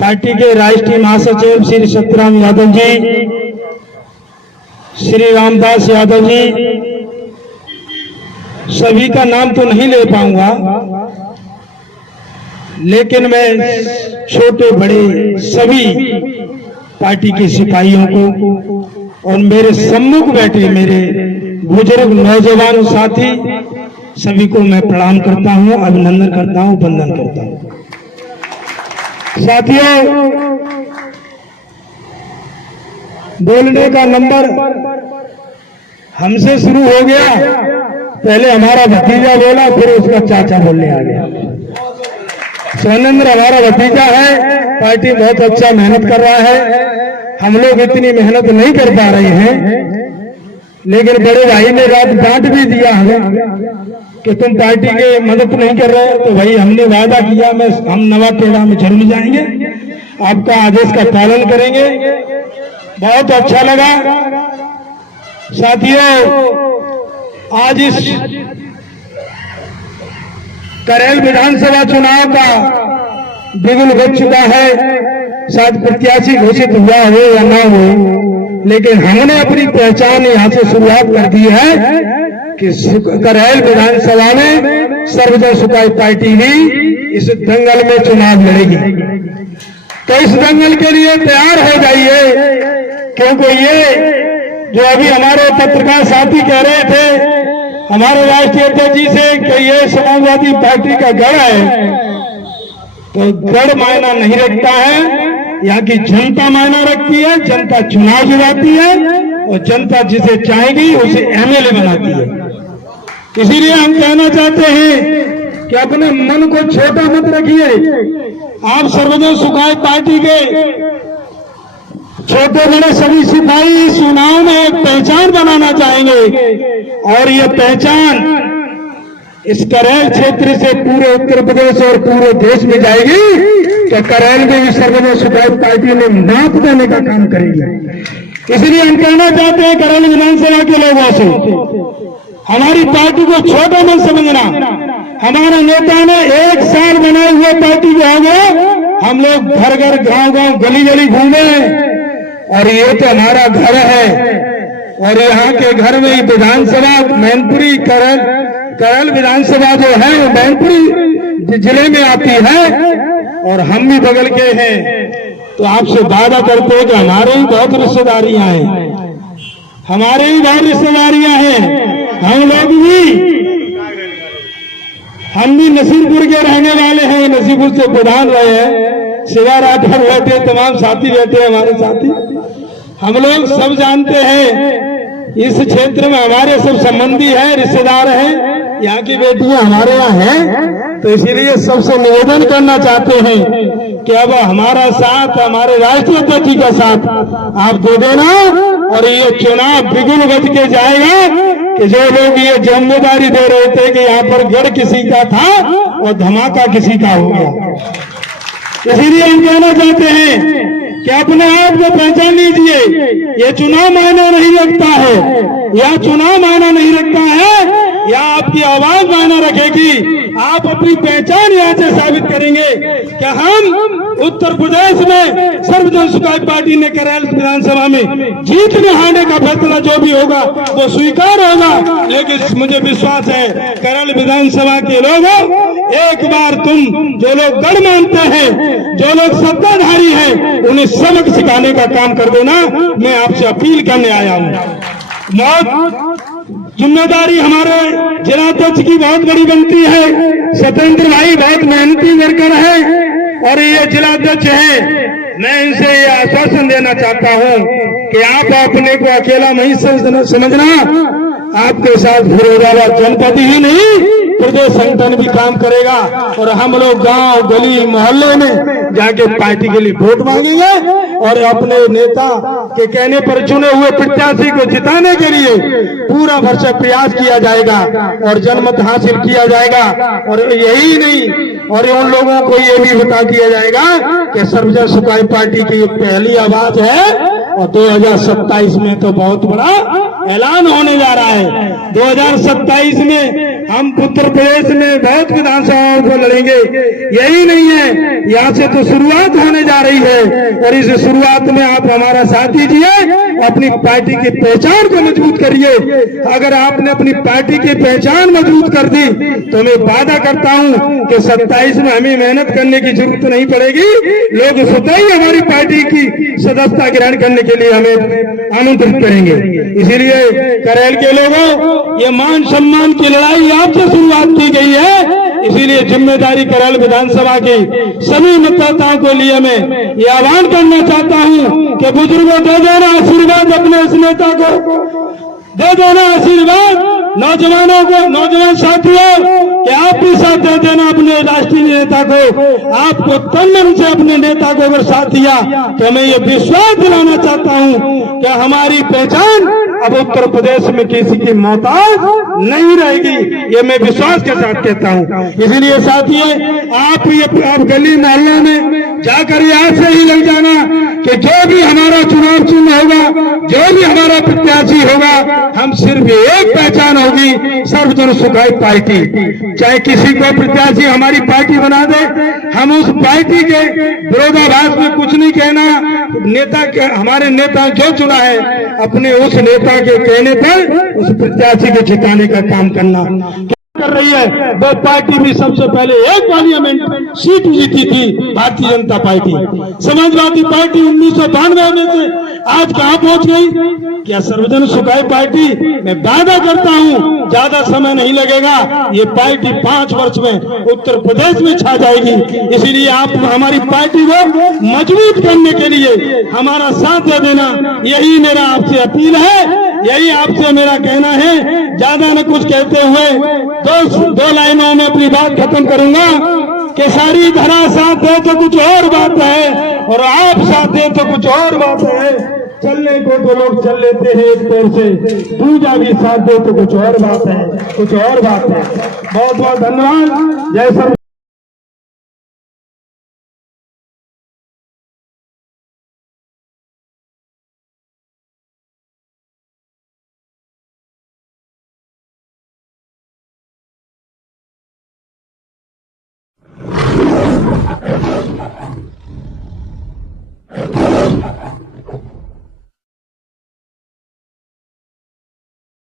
Party के राष्ट्रीय महासचिव श्री सत्यराम यादव जी, श्री रामदास यादव जी, सभी का नाम तो नहीं ले पाऊंगा, लेकिन मैं छोटे बड़े सभी पार्टी के सिपाहियों को और मेरे सम्मुख बैठे मेरे बुजुर्ग नौजवान साथी सभी को मैं प्रणाम करता हूं, अभिनंदन करता हूं, वंदन करता हूं। साथियों, बोलने का नंबर हमसे शुरू हो गया। पहले हमारा भतीजा बोला, फिर उसका चाचा बोलने आ गया। सोनेंद्र हमारा भतीजा है, पार्टी बहुत अच्छा मेहनत कर रहा है। हम लोग इतनी मेहनत नहीं कर पा रहे हैं, लेकिन बड़े भाई ने रात डांट भी दिया हमें कि तुम पार्टी के मदद नहीं कर रहे। तो भाई हमने वादा किया, हम नवा टेढ़ा में जरूर जाएंगे, आपका आदेश का पालन करेंगे। बहुत अच्छा लगा। साथियों, आज इस करेल विधानसभा चुनाव का बिगुल बज चुका है। शायद प्रत्याशी घोषित हुआ हो या ना हो, लेकिन हमने अपनी पहचान यहाँ से शुरुआत कर दी है कि करेल विधानसभा में सर्वजन सुखाई पार्टी भी इस दंगल में चुनाव लड़ेगी। तो इस दंगल के लिए तैयार हो जाइए, क्योंकि ये जो अभी हमारे पत्रकार साथी कह रहे थे हमारे राष्ट्रीय अध्यक्ष जी से कि ये समाजवादी पार्टी का गढ़ है, तो गढ़ मायना नहीं रखता है। यहाँ की जनता मायना रखती है। जनता चुनाव जिताती है और जनता जिसे चाहेगी उसे एमएलए बनाती है। इसीलिए हम कहना चाहते हैं कि अपने मन को छोटा मत रखिए। आप सर्वजन सुखाई पार्टी के छोटे बड़े सभी सिपाही इस चुनाव में एक पहचान बनाना चाहेंगे, और ये पहचान इस करेल क्षेत्र से पूरे उत्तर प्रदेश और पूरे देश में जाएगी। तो करेल में भी सर्वजन सुखाई पार्टी ने नाप देने का काम करेगी। इसलिए हम कहना चाहते हैं करेल विधानसभा के लोगों से, हमारी पार्टी को छोटा मत समझना। हमारे नेता ने 1 साल बनाए हुए पार्टी को हो गया। हम लोग घर घर गांव गांव गली गली घूमे, और ये तो हमारा घर है। और यहाँ के घर में ही विधानसभा मैनपुरी करेल विधानसभा जो है वो मैनपुरी जिले में आती है, और हम भी बगल के हैं। तो आपसे वादा करते हैं कि हमारे ही बहुत रिश्तेदारियां हैं, हमारे ही बहुत रिश्तेदारियां हैं। हम भी नसीरपुर के रहने वाले हैं, नसीरपुर से प्रधान रहे हैं, शिवा राठौर बैठे, तमाम साथी बैठे हमारे साथी। हम लोग सब जानते हैं इस क्षेत्र में हमारे सब संबंधी हैं, रिश्तेदार हैं, यहाँ की बेटियां हमारे यहाँ हैं। तो इसीलिए सबसे निवेदन करना चाहते हैं कि अब हमारा साथ, हमारे राष्ट्रीय अध्यक्ष जी का साथ आप दे देना, और ये चुनाव बिगुल बज के जाएगा कि जो लोग ये जिम्मेदारी दे रहे थे कि यहाँ पर गढ़ किसी का था और धमाका किसी का हो गया। इसीलिए हम कहना चाहते हैं कि अपने आप को पहचान लीजिए। ये चुनाव मायना नहीं रखता है, यह चुनाव मायना नहीं रखता है, या आपकी आवाज मायना रखेगी। आप अपनी पहचान यहाँ से साबित करेंगे कि हम उत्तर प्रदेश में सर्वजन सुखाई पार्टी ने करेल विधानसभा में जीतने हारने का फैसला जो भी होगा वो स्वीकार होगा। लेकिन मुझे विश्वास है करेल विधानसभा के लोगों, एक बार तुम जो लोग गढ़ मानते हैं, जो लोग सत्ताधारी हैं, उन्हें सबक सिखाने का काम कर देना। मैं आपसे अपील करने आया हूँ। बहुत जिम्मेदारी हमारे जिलाध्यक्ष की बहुत बड़ी बनती है। सत्येंद्र भाई बहुत मेहनती वर्कर है और ये जिलाध्यक्ष है। मैं इनसे ये आश्वासन देना चाहता हूँ कि आप अपने को अकेला नहीं समझना। आपके साथ फिरोजाबाद जनपद ही नहीं, प्रदेश संगठन भी काम करेगा, और हम लोग गांव गली मोहल्ले में जाके पार्टी के लिए वोट मांगेंगे और अपने नेता के कहने पर चुने हुए प्रत्याशी को जिताने के लिए पूरा भरसक प्रयास किया जाएगा और जनमत हासिल किया जाएगा। और यही नहीं, और उन लोगों को ये भी बता दिया जाएगा कि सर्वजन सुखाई पार्टी की पहली आवाज है और 2027 में तो बहुत बड़ा ऐलान होने जा रहा है। 2027 में हम उत्तर प्रदेश में बहुत विधानसभाओं को लड़ेंगे। यही नहीं है, यहाँ से तो शुरुआत होने जा रही है और इस शुरुआत में आप हमारा साथ दीजिए, अपनी पार्टी की पहचान को मजबूत करिए। अगर आपने अपनी पार्टी की पहचान मजबूत कर दी तो मैं वादा करता हूं कि 27 में हमें मेहनत करने की जरूरत नहीं पड़ेगी। लोग स्वतः ही हमारी पार्टी की सदस्यता ग्रहण करने के लिए हमें आमंत्रित करेंगे। इसीलिए करेल के लोगों, ये मान सम्मान की लड़ाई आपसे शुरुआत की गई है। इसीलिए जिम्मेदारी करेल विधानसभा की सभी मतदाताओं को लिए मैं ये आह्वान करना चाहता हूं कि बुजुर्गों, दे देना आशीर्वाद अपने इस नेता को, दे देना आशीर्वाद नौजवानों को, नौजवान साथियों, कि आप भी साथ दे देना अपने राष्ट्रीय नेता को। आपको तन मन से अपने नेता को अगर साथ दिया तो मैं ये विश्वास दिलाना चाहता हूं कि हमारी पहचान अब उत्तर प्रदेश में किसी की मोहताज नहीं रहेगी। ये मैं विश्वास के साथ कहता हूं। इसलिए साथियों, आप गली मोहल्ला में जाकर यहाँ से ही लग जाना कि जो भी हमारा चुनाव चिन्ह होगा, जो भी हमारा प्रत्याशी होगा, हम सिर्फ एक पहचान होगी, सर्वजन सुखाई पार्टी। चाहे किसी को प्रत्याशी हमारी पार्टी बना दे, हम उस पार्टी के विरोधाभास में कुछ नहीं कहना। नेता के, हमारे नेता जो चुना है, अपने उस नेता के कहने पर उस प्रत्याशी को जिताने का काम करना कर रही है। वो पार्टी भी सबसे पहले एक पार्लियामेंट सीट जीती थी, भारतीय जनता पार्टी। समाजवादी पार्टी 1992 में से आज कहां पहुंच गई? क्या सर्वजन सुखाई पार्टी, मैं वादा करता हूं ज्यादा समय नहीं लगेगा, ये पार्टी 5 वर्ष में उत्तर प्रदेश में छा जाएगी। इसीलिए आप हमारी पार्टी को मजबूत करने के लिए हमारा साथ दे देना, यही मेरा आपसे अपील है, यही आपसे मेरा कहना है। ज्यादा न कुछ कहते हुए दो लाइनों में अपनी बात खत्म करूंगा कि सारी धरा साथ दे तो कुछ और बात है और आप साथ दे तो कुछ और बात है। चलने को तो लोग चल लेते हैं एक पैर से, दूजा भी साथ दे तो कुछ और बात है, कुछ और बात है। बहुत बहुत धन्यवाद। जय सर।